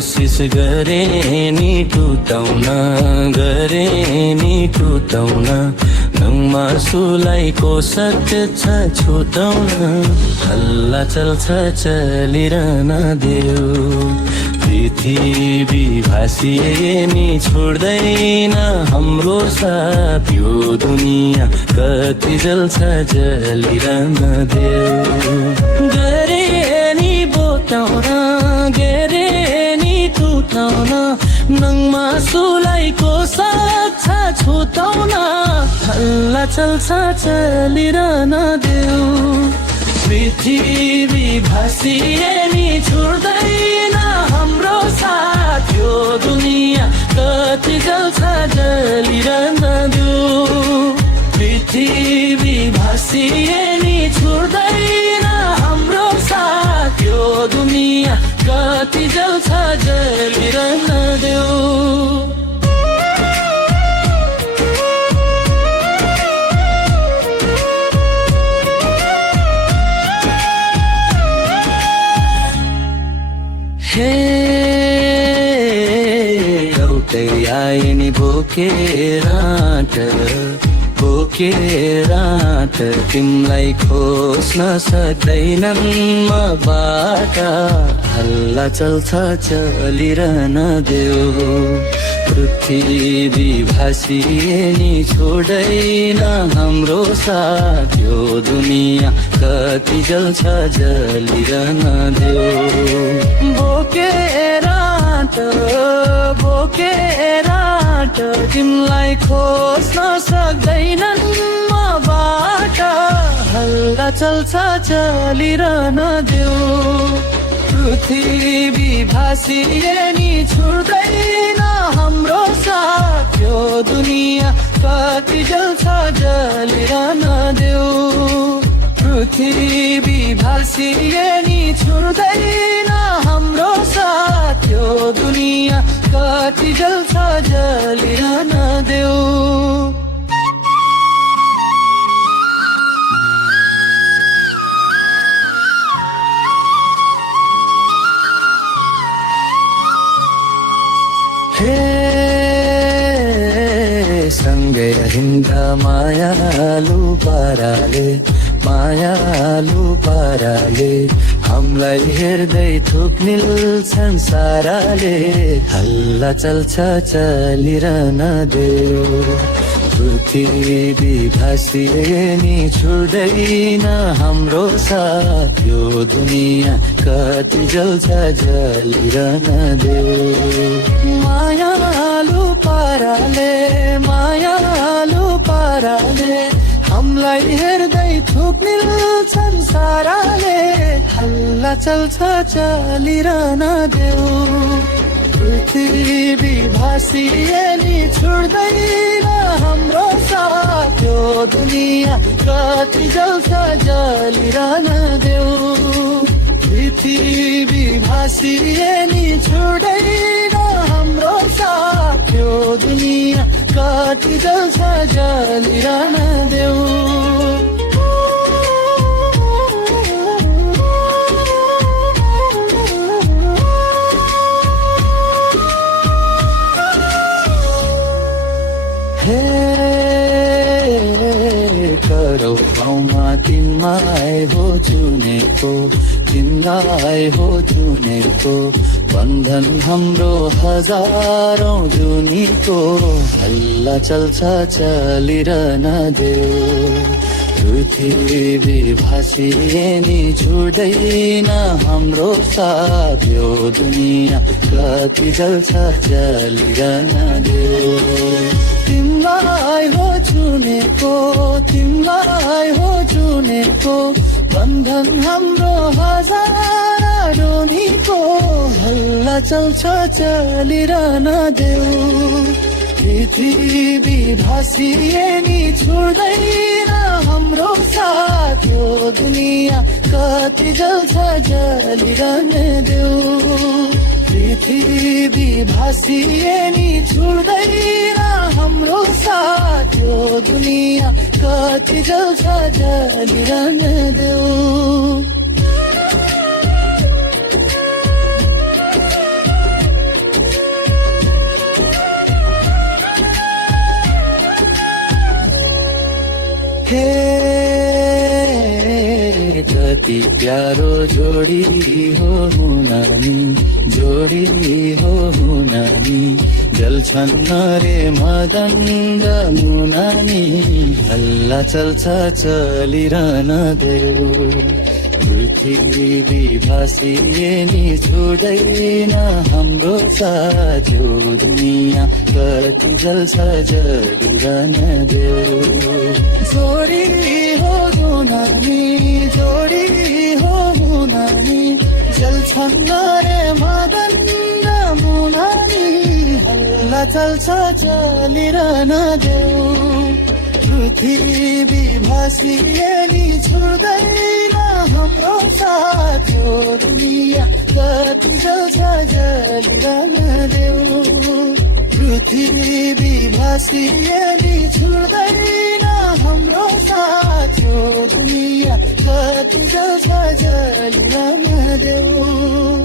कोशिश गरे नि टुटाउन गरे नि टुटाउन नङमासुलाईको सत्य छ छुटाउन हल्ला चल्छ चलिरहन देऊ पृथ्वी भासिए नि छोड्दैन हाम्रो साथ यो दुनिया कति जल्छ जलिरहन देऊ गरे नि बोटाउन गरे टुटाउन नङमासुलाईको साथ छ छुटाउन हल्ला चल्छ चलिरहन देऊ पृथ्वी भासिए नि छोड्दैन हाम्रो साथ यो दुनिया कति जल्छ जलिरहन देऊ पृथ्वी भासिए नि छोड्दैन हाम्रो साथ यो दुनिया कति जल्छ जलिरहन देऊ हे एउटै आए नि बोकेर तिमलाई खोज्न सक्दैनन् मबाट हल्ला चल्छ चलिरहन देऊ पृथ्वी भासिए नि छोड्दैन हाम्रो साथ यो दुनिया कति जल्छ जलिरहन देऊ बोकेर तिमलाई खोज्न सक्दैनन् मबाट हल्ला चल्छ चलिरहन देऊ पृथ्वी भासिए नि छोड्दैन हाम्रो साथ यो दुनिया कति जल्छ जलिरहन देऊ पृथ्वी भासिए नि छोड्दैन हाम्रो साथ यो दुनिया कति जल्छ जलिरहन देऊ सँगै हिँड्दा मायालु पाराले हामीलाई हेर्दै थुक्निल संसारले हल्ला चल्छ चलिरहन देऊ पृथ्वी भासिए नि छोड्दैन हाम्रो साथ यो दुनिया कति जल्छ जलिरहन देऊ मायालु पाराले हामीलाई हेर्दै थुक्निल संसारले हल्ला चल्छ चलिरहन देऊ पृथ्वी भासिए नि छोड्दैन हाम्रो साथ यो दुनिया कति जल्छ जलिरहन देऊ पृथ्वी भासिए नि छोड्दैन हाम्रो साथ यो दुनिया कति जल्छ जलिरहन देऊ करौ गाउँमा तिमीलाई हो चुनेको बन्धन हाम्रो हजारौं जुनीको हल्ला चल्छ चलिरहन देऊ पृथ्वी भासिए नि छोड्दैन हाम्रो साथ यो दुनिया कति जल्छ जलिरहन देऊ तिमीलाई हो चुनेको बन्धन हाम्रो हजार डोनीको हल्ला चल्छ चलिरहन देऊ पृथ्वी भासिए नि छोड्दैन हाम्रो साथ यो दुनिया कति जल्छ जलिरहन देऊ पृथ्वी भासिए नि छोड्दैन हाम्रो साथ यो दुनिया कति जल्छ जलिरहन देऊ हे कति प्यारो जोडी हो नानी जोडी हो नानी जल्छन् रे मदन र मुनानी हल्ला चल्छ चलिरहन देऊ पृथ्वी भासिए नि छोड्दैन हाम्रो साथ यो दुनिया कति जल्छ जलिरहन देऊ जोडी हो नानी जोडी हो नानी जल्छन् रे मदन र मुनानी हल्ला चल्छ चलिरहन देऊ पृथ्वी भासिए नि छोड्दैन हाम्रो साथ यो दुनिया कति जल्छ जलिरहन देऊ पृथ्वी भासिए नि छोड्दैन हाम्रो साथ यो दुनिया कति जल्छ जलिरहन देऊ